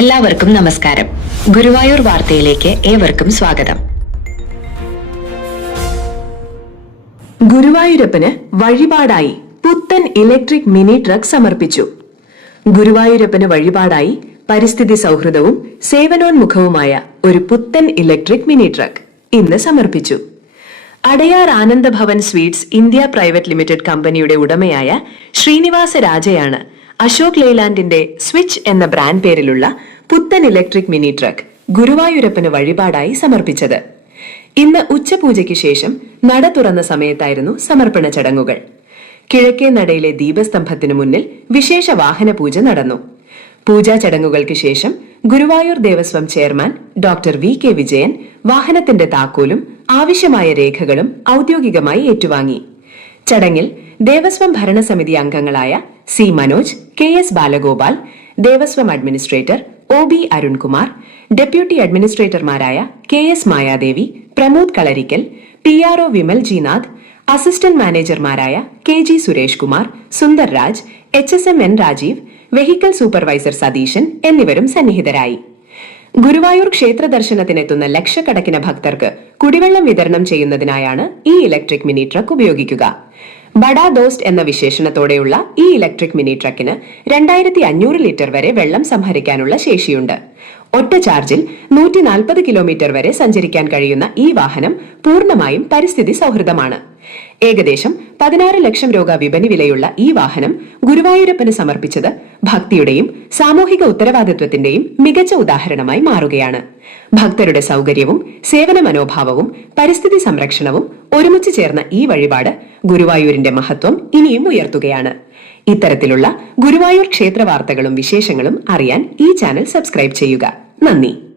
എല്ലാവർക്കും നമസ്കാരം. ഗുരുവായൂർ വാർത്തയിലേക്ക് ഏവർക്കും സ്വാഗതം. ഗുരുവായൂരപ്പന് വഴിപാടായി പുത്തൻ ഇലക്ട്രിക് മിനി ട്രക്ക് സമർപ്പിച്ചു. ഗുരുവായൂരപ്പന് വഴിപാടായി പരിസ്ഥിതി സൗഹൃദവും സേവനോന്മുഖവുമായ ഒരു പുത്തൻ ഇലക്ട്രിക് മിനി ട്രക്ക് ഇന്ന് സമർപ്പിച്ചു. Adyar Ananda Bhavan sweets India private limited കമ്പനിയുടെ ഉടമയായ ശ്രീനിവാസ രാജയാണ് അശോക് ലെയ്ലാൻഡിന്റെ സ്വിച്ച് എന്ന ബ്രാൻഡ് പേരിലുള്ള പുത്തൻ ഇലക്ട്രിക് മിനി ട്രക്ക് ഗുരുവായൂരപ്പന് വഴിപാടായി സമർപ്പിച്ചത്. ഇന്ന് ഉച്ചപൂജയ്ക്ക് ശേഷം നട തുറന്ന സമയത്തായിരുന്നു സമർപ്പണ ചടങ്ങുകൾ. കിഴക്കേ നടയിലെ ദീപസ്തംഭത്തിനു മുന്നിൽ വിശേഷ വാഹന പൂജ നടന്നു. പൂജാ ചടങ്ങുകൾക്ക് ശേഷം Guruvayur Devaswom chairman doctor V K Vijayan വാഹനത്തിന്റെ താക്കോലും ആവശ്യമായ രേഖകളും ഔദ്യോഗികമായി ഏറ്റുവാങ്ങി. ചടങ്ങിൽ ദേവസ്വം ഭരണസമിതി അംഗങ്ങളായ C Manoj K S Balagopal Devaswom administrator O B Arunkumar deputy അഡ്മിനിസ്ട്രേറ്റർമാരായ K S Mayadevi Pramod Kalarikkal P R O Vimal Jinath assistant മാനേജർമാരായ K G Suresh Kumar Sundar Raj H S M N Rajeev vehicle supervisor Satheesan എന്നിവരും സന്നിഹിതരായി. ഗുരുവായൂർ ക്ഷേത്ര ദർശനത്തിനെത്തുന്ന ലക്ഷക്കണക്കിന് ഭക്തർക്ക് കുടിവെള്ളം വിതരണം ചെയ്യുന്നതിനായാണ് ഈ electric mini truck ഉപയോഗിക്കുക. ബഡാ ദോസ്റ്റ് എന്ന വിശേഷണത്തോടെയുള്ള ഈ ഇലക്ട്രിക് മിനി ട്രക്കിന് രണ്ടായിരത്തി അഞ്ഞൂറ് ലിറ്റർ വരെ വെള്ളം സംഭരിക്കാനുള്ള ശേഷിയുണ്ട്. ഒറ്റ ചാർജിൽ നൂറ്റി നാൽപ്പത് കിലോമീറ്റർ വരെ സഞ്ചരിക്കാൻ കഴിയുന്ന ഈ വാഹനം പൂർണമായും പരിസ്ഥിതി സൗഹൃദമാണ്. ഏകദേശം പതിനാറ് ലക്ഷം രൂപ വിപണി വിലയുള്ള ഈ വാഹനം ഗുരുവായൂരപ്പന് സമർപ്പിച്ചത് ഭക്തിയുടെയും സാമൂഹിക ഉത്തരവാദിത്വത്തിന്റെയും മികച്ച ഉദാഹരണമായി മാറുകയാണ്. ഭക്തരുടെ സൗകര്യവും സേവന മനോഭാവവും പരിസ്ഥിതി സംരക്ഷണവും ഒരുമിച്ച് ചേർന്ന ഈ വഴിപാട് ഗുരുവായൂരിന്റെ മഹത്വം ഇനിയും ഉയർത്തുകയാണ്. ഇത്തരത്തിലുള്ള ഗുരുവായൂർ ക്ഷേത്ര വാർത്തകളും വിശേഷങ്ങളും അറിയാൻ ഈ ചാനൽ സബ്സ്ക്രൈബ് ചെയ്യുക. നന്ദി.